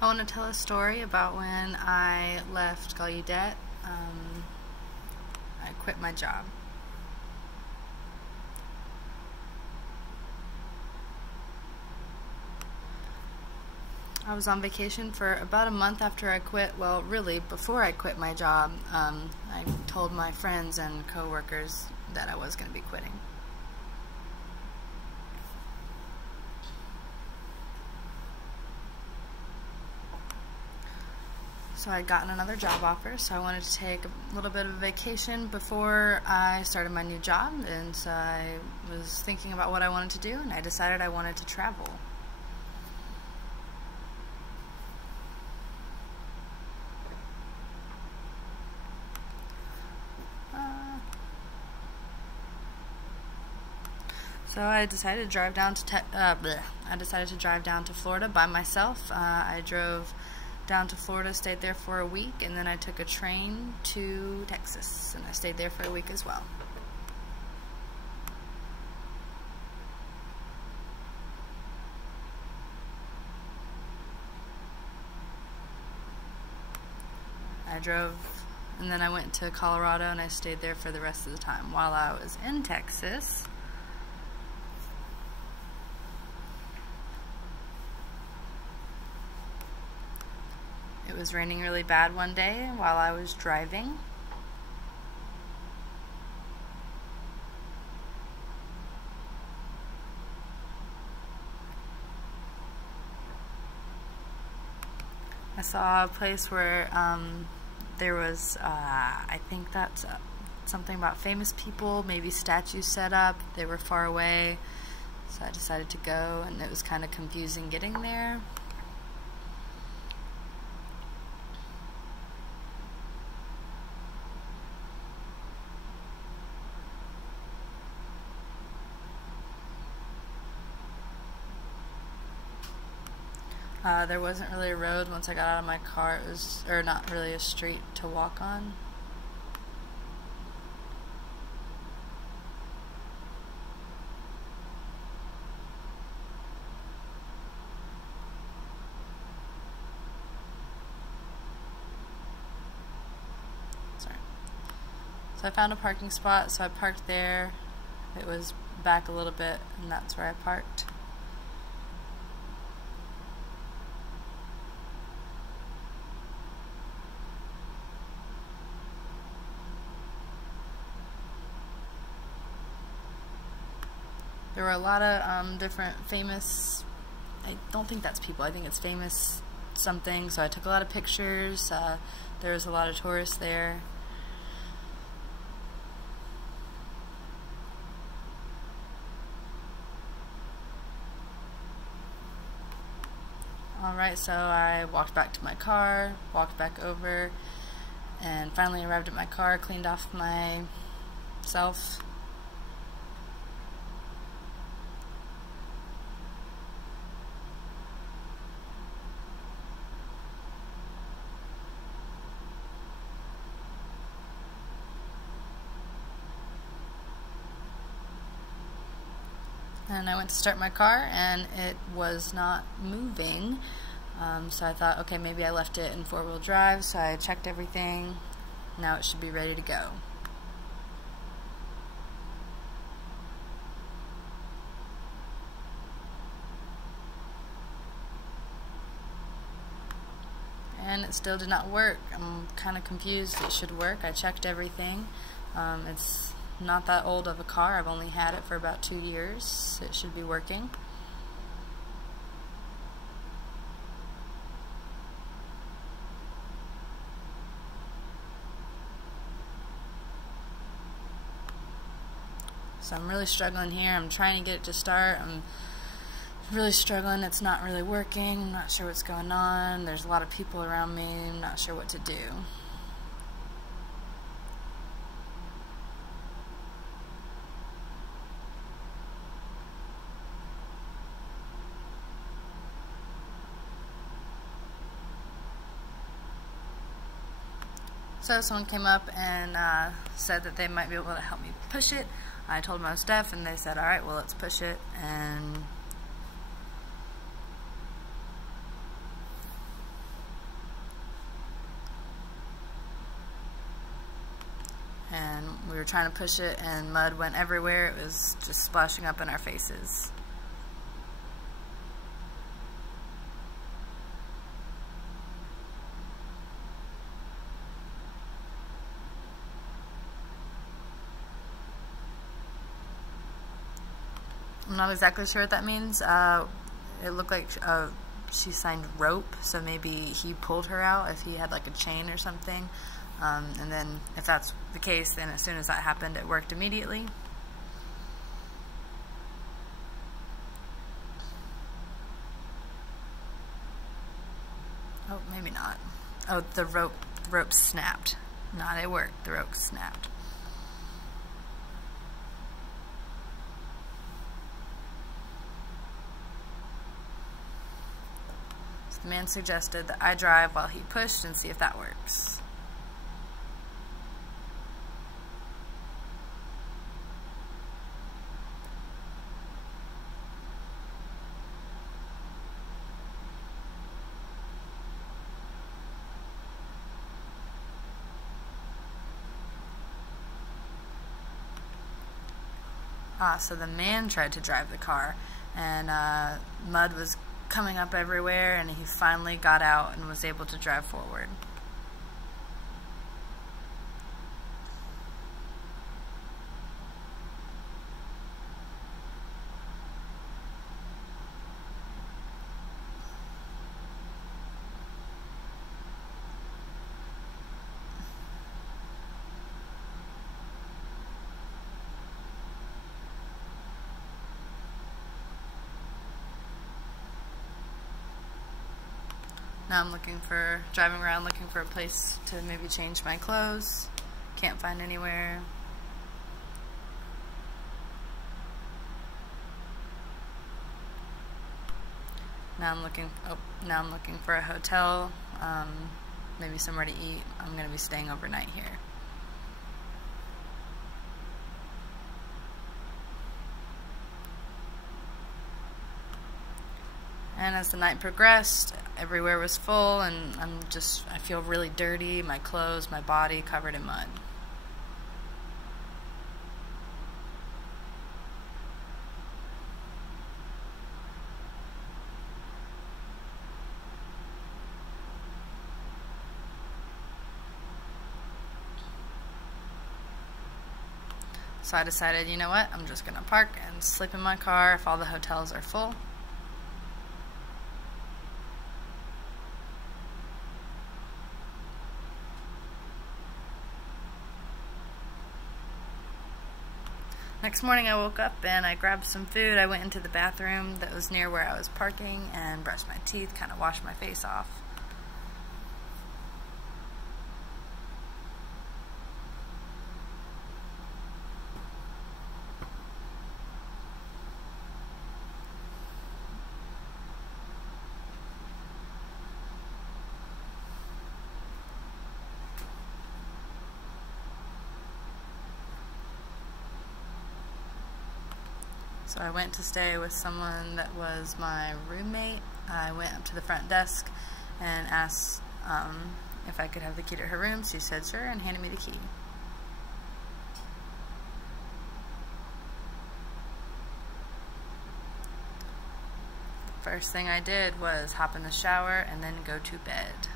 I want to tell a story about when I left Gallaudet. I quit my job. I was on vacation for about a month after I quit. Well, really, before I quit my job, I told my friends and coworkers that I was going to be quitting. So I'd gotten another job offer, so I wanted to take a little bit of a vacation before I started my new job, and so I was thinking about what I wanted to do, and I decided I wanted to travel. So I decided to drive down to Florida by myself. I drove down to Florida, stayed there for a week, and then I took a train to Texas, and I stayed there for a week as well. I drove, and then I went to Colorado, and I stayed there for the rest of the time. While I was in Texas, it was raining really bad one day while I was driving. I saw a place where there was, I think that's something about famous people, maybe statues set up. They were far away, so I decided to go, and it was kind of confusing getting there. There wasn't really a road once I got out of my car. It was, or not really a street to walk on. Sorry. So I found a parking spot, so I parked there. It was back a little bit, and that's where I parked. There were a lot of different famous, I don't think that's people, I think it's famous something, so I took a lot of pictures. There was a lot of tourists there. Alright, so I walked back to my car, walked back over, and finally arrived at my car, cleaned off myself. And I went to start my car, and it was not moving. So I thought, okay, maybe I left it in four-wheel drive, so I checked everything. Now it should be ready to go. And it still did not work. I'm kind of confused. It should work. I checked everything. It's not that old of a car. I've only had it for about 2 years. It should be working. So I'm really struggling here. I'm trying to get it to start. I'm really struggling. It's not really working. I'm not sure what's going on. There's a lot of people around me. I'm not sure what to do. So someone came up and said that they might be able to help me push it. I told them I was deaf, and they said, alright, well, let's push it. And trying to push it and mud went everywhere. It was just splashing up in our faces. I'm not exactly sure what that means. It looked like she signed rope, so maybe he pulled her out if he had like a chain or something. And then if that's the case, then as soon as that happened, it worked immediately. Oh, maybe not. Oh, the rope snapped. Not it worked. The rope snapped. So the man suggested that I drive while he pushed and see if that works. So the man tried to drive the car, and mud was coming up everywhere, and he finally got out and was able to drive forward. Now I'm driving around looking for a place to maybe change my clothes. Can't find anywhere. Now I'm looking for a hotel, maybe somewhere to eat. I'm going to be staying overnight here. And as the night progressed, everywhere was full, and I feel really dirty, my clothes, my body covered in mud. So I decided, you know what, I'm just gonna park and sleep in my car if all the hotels are full. Next morning I woke up and I grabbed some food. I went into the bathroom that was near where I was parking and brushed my teeth, kind of washed my face off. So I went to stay with someone that was my roommate. I went up to the front desk and asked if I could have the key to her room. She said sure and handed me the key. First thing I did was hop in the shower and then go to bed.